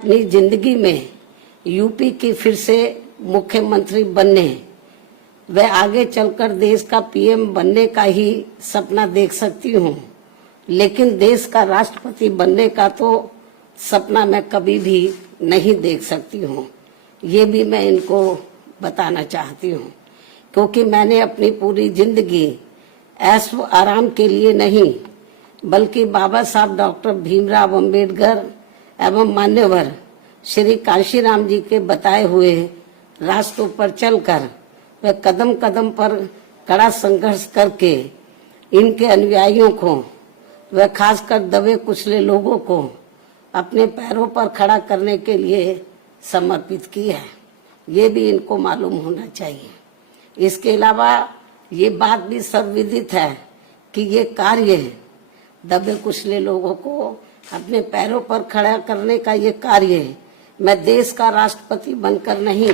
अपनी जिंदगी में यूपी की फिर से मुख्यमंत्री बनने व आगे चलकर देश का पीएम बनने का ही सपना देख सकती हूँ, लेकिन देश का राष्ट्रपति बनने का तो सपना मैं कभी भी नहीं देख सकती हूँ। ये भी मैं इनको बताना चाहती हूँ, क्योंकि मैंने अपनी पूरी जिंदगी ऐश व आराम के लिए नहीं बल्कि बाबा साहब डॉक्टर भीमराव अंबेडकर एवं मान्यवर श्री कांशीराम जी के बताए हुए रास्तों पर चलकर व कदम कदम पर कड़ा संघर्ष करके इनके अनुयायियों को व खासकर दबे कुचले लोगों को अपने पैरों पर खड़ा करने के लिए समर्पित की है। ये भी इनको मालूम होना चाहिए। इसके अलावा ये बात भी सर्वविदित है कि ये कार्य दबे कुचले लोगों को अपने पैरों पर खड़ा करने का ये कार्य मैं देश का राष्ट्रपति बनकर नहीं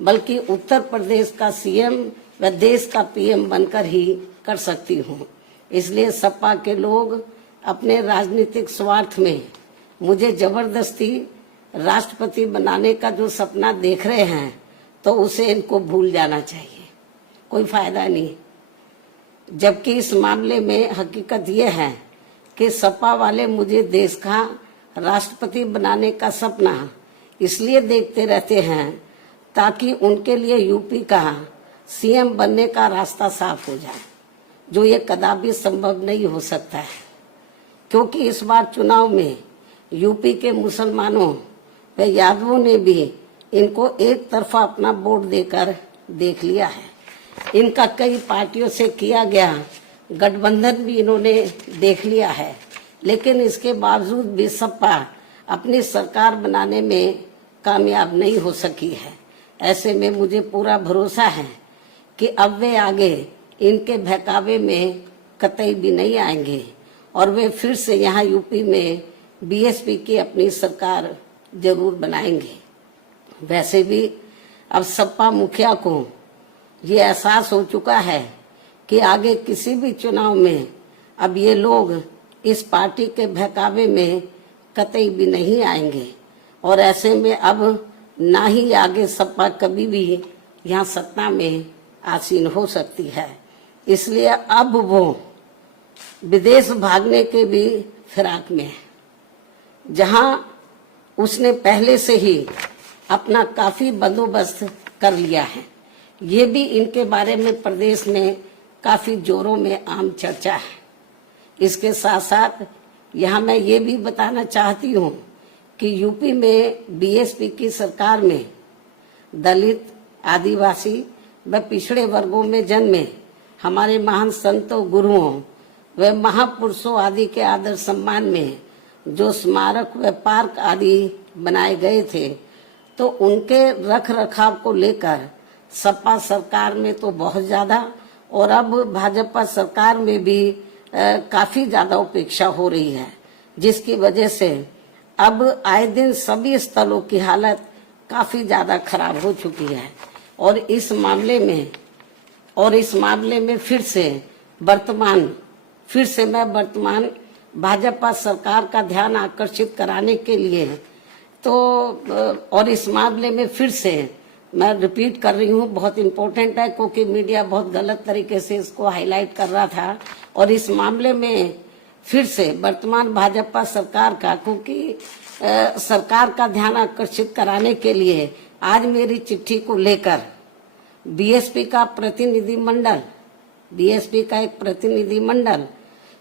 बल्कि उत्तर प्रदेश का सीएम व देश का पीएम बनकर ही कर सकती हूँ। इसलिए सपा के लोग अपने राजनीतिक स्वार्थ में मुझे जबरदस्ती राष्ट्रपति बनाने का जो सपना देख रहे हैं तो उसे इनको भूल जाना चाहिए, कोई फायदा नहीं। जबकि इस मामले में हकीकत यह है कि सपा वाले मुझे देश का राष्ट्रपति बनाने का सपना इसलिए देखते रहते हैं ताकि उनके लिए यूपी का सीएम बनने का रास्ता साफ हो जाए, जो ये कदापि संभव नहीं हो सकता है। क्योंकि इस बार चुनाव में यूपी के मुसलमानों व यादवों ने भी इनको एक तरफा अपना वोट देकर देख लिया है। इनका कई पार्टियों से किया गया गठबंधन भी इन्होंने देख लिया है, लेकिन इसके बावजूद भी सपा अपनी सरकार बनाने में कामयाब नहीं हो सकी है। ऐसे में मुझे पूरा भरोसा है कि अब वे आगे इनके बहकावे में कतई भी नहीं आएंगे और वे फिर से यहाँ यूपी में बीएसपी की अपनी सरकार जरूर बनाएंगे। वैसे भी अब सपा मुखिया को ये एहसास हो चुका है कि आगे किसी भी चुनाव में अब ये लोग इस पार्टी के बहकावे में कतई भी नहीं आएंगे और ऐसे में अब ना ही आगे सपा कभी भी यहाँ सत्ता में आसीन हो सकती है। इसलिए अब वो विदेश भागने के भी फिराक में है, जहाँ उसने पहले से ही अपना काफी बंदोबस्त कर लिया है। ये भी इनके बारे में प्रदेश में काफी जोरों में आम चर्चा है। इसके साथ साथ यहाँ मैं ये भी बताना चाहती हूँ कि यूपी में बीएसपी की सरकार में दलित, आदिवासी व पिछड़े वर्गों में जन्मे हमारे महान संतों, गुरुओं व महापुरुषों आदि के आदर सम्मान में जो स्मारक व पार्क आदि बनाए गए थे, तो उनके रख रखाव को लेकर सपा सरकार में तो बहुत ज्यादा और अब भाजपा सरकार में भी काफी ज्यादा उपेक्षा हो रही है, जिसकी वजह से अब आए दिन सभी स्थलों की हालत काफी ज्यादा खराब हो चुकी है। और इस मामले में फिर से मैं वर्तमान भाजपा सरकार का ध्यान आकर्षित कराने के लिए इस मामले में फिर से मैं रिपीट कर रही हूँ, बहुत इम्पोर्टेंट है क्योंकि मीडिया बहुत गलत तरीके से इसको हाईलाइट कर रहा था। और इस मामले में फिर से वर्तमान भाजपा सरकार का, क्योंकि सरकार का ध्यान आकर्षित कराने के लिए आज मेरी चिट्ठी को लेकर बीएसपी का एक प्रतिनिधि मंडल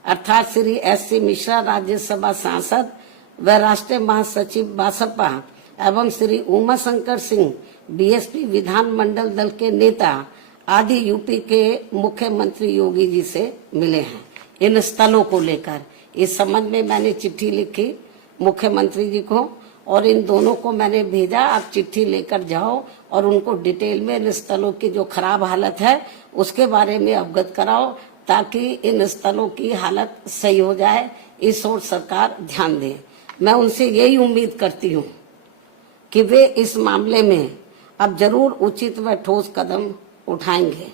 अर्थात श्री एस.सी. मिश्रा राज्यसभा सांसद व राष्ट्रीय महासचिव बसपा एवं श्री उमा शंकर सिंह बीएसपी विधान मंडल दल के नेता आदि यूपी के मुख्यमंत्री योगी जी से मिले हैं। इन स्थलों को लेकर इस संबंध में मैंने चिट्ठी लिखी मुख्यमंत्री जी को और इन दोनों को मैंने भेजा, आप चिट्ठी लेकर जाओ और उनको डिटेल में इन स्थलों की जो खराब हालत है उसके बारे में अवगत कराओ, ताकि इन स्थलों की हालत सही हो जाए। इस ओर सरकार ध्यान दे। मैं उनसे यही उम्मीद करती हूँ कि वे इस मामले में अब जरूर उचित व ठोस कदम उठाएंगे।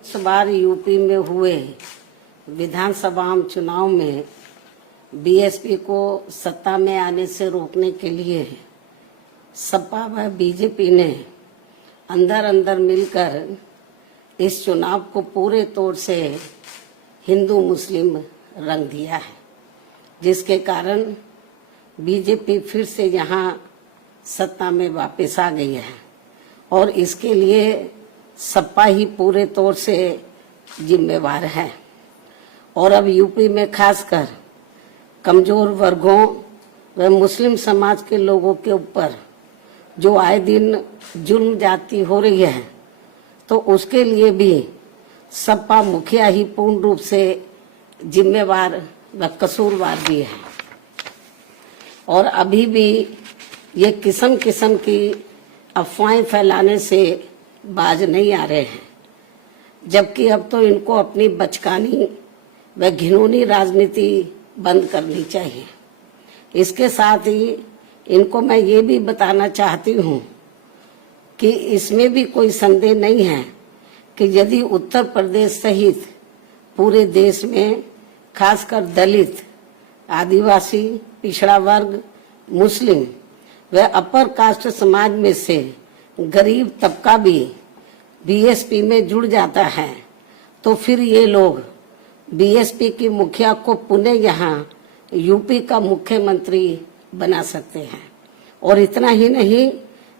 इस बार यूपी में हुए विधानसभा चुनाव में बीएसपी को सत्ता में आने से रोकने के लिए सपा व बीजेपी ने अंदर अंदर मिलकर इस चुनाव को पूरे तौर से हिंदू मुस्लिम रंग दिया है, जिसके कारण बीजेपी फिर से यहाँ सत्ता में वापस आ गई है और इसके लिए सपा ही पूरे तौर से जिम्मेवार है। और अब यूपी में खासकर कमजोर वर्गों व मुस्लिम समाज के लोगों के ऊपर जो आए दिन जुल्म जाती हो रही है, तो उसके लिए भी सपा मुखिया ही पूर्ण रूप से जिम्मेवार व कसूरवार भी है। और अभी भी ये किस्म किस्म की अफवाहें फैलाने से बाज नहीं आ रहे हैं, जबकि अब तो इनको अपनी बचकानी व घिनौनी राजनीति बंद करनी चाहिए। इसके साथ ही इनको मैं ये भी बताना चाहती हूँ कि इसमें भी कोई संदेह नहीं है कि यदि उत्तर प्रदेश सहित पूरे देश में खासकर दलित, आदिवासी, पिछड़ा वर्ग, मुस्लिम व अपर कास्ट समाज में से गरीब तबका भी बीएसपी में जुड़ जाता है, तो फिर ये लोग बीएसपी की मुखिया को पुनः यहाँ यूपी का मुख्यमंत्री बना सकते हैं। और इतना ही नहीं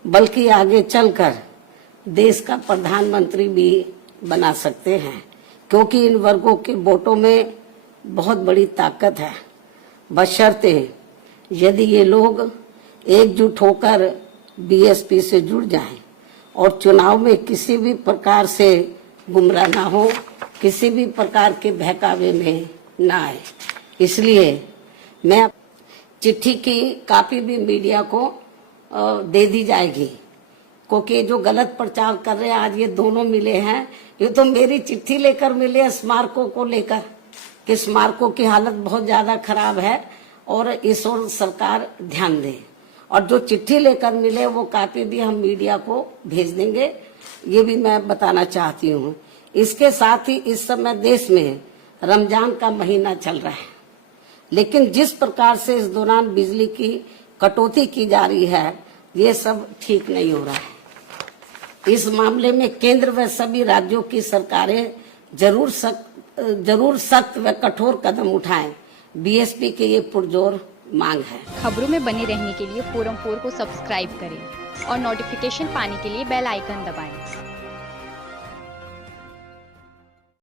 बल्कि आगे चलकर देश का प्रधानमंत्री भी बना सकते हैं, क्योंकि इन वर्गों के वोटों में बहुत बड़ी ताकत है, बशर्ते यदि ये लोग एकजुट होकर बीएसपी से जुड़ जाएं और चुनाव में किसी भी प्रकार से गुमराह ना हो, किसी भी प्रकार के बहकावे में ना आए। इसलिए मैं चिट्ठी की कॉपी भी मीडिया को दे दी जाएगी, क्योंकि जो गलत प्रचार कर रहे हैं आज ये दोनों मिले हैं, ये तो मेरी चिट्ठी लेकर मिले स्मारकों को लेकर कि स्मारकों की हालत बहुत ज्यादा खराब है और इस ओर सरकार ध्यान दे। और जो चिट्ठी लेकर मिले वो कॉपी भी हम मीडिया को भेज देंगे, ये भी मैं बताना चाहती हूँ। इसके साथ ही इस समय देश में रमजान का महीना चल रहा है, लेकिन जिस प्रकार से इस दौरान बिजली की कटौती की जा रही है, ये सब ठीक नहीं हो रहा है। इस मामले में केंद्र व सभी राज्यों की सरकारें जरूर सख्त व कठोर कदम उठाएं। बीएसपी की ये पुरजोर मांग है। खबरों में बने रहने के लिए फोरम 4 को सब्सक्राइब करें और नोटिफिकेशन पाने के लिए बेल आइकन दबाएं।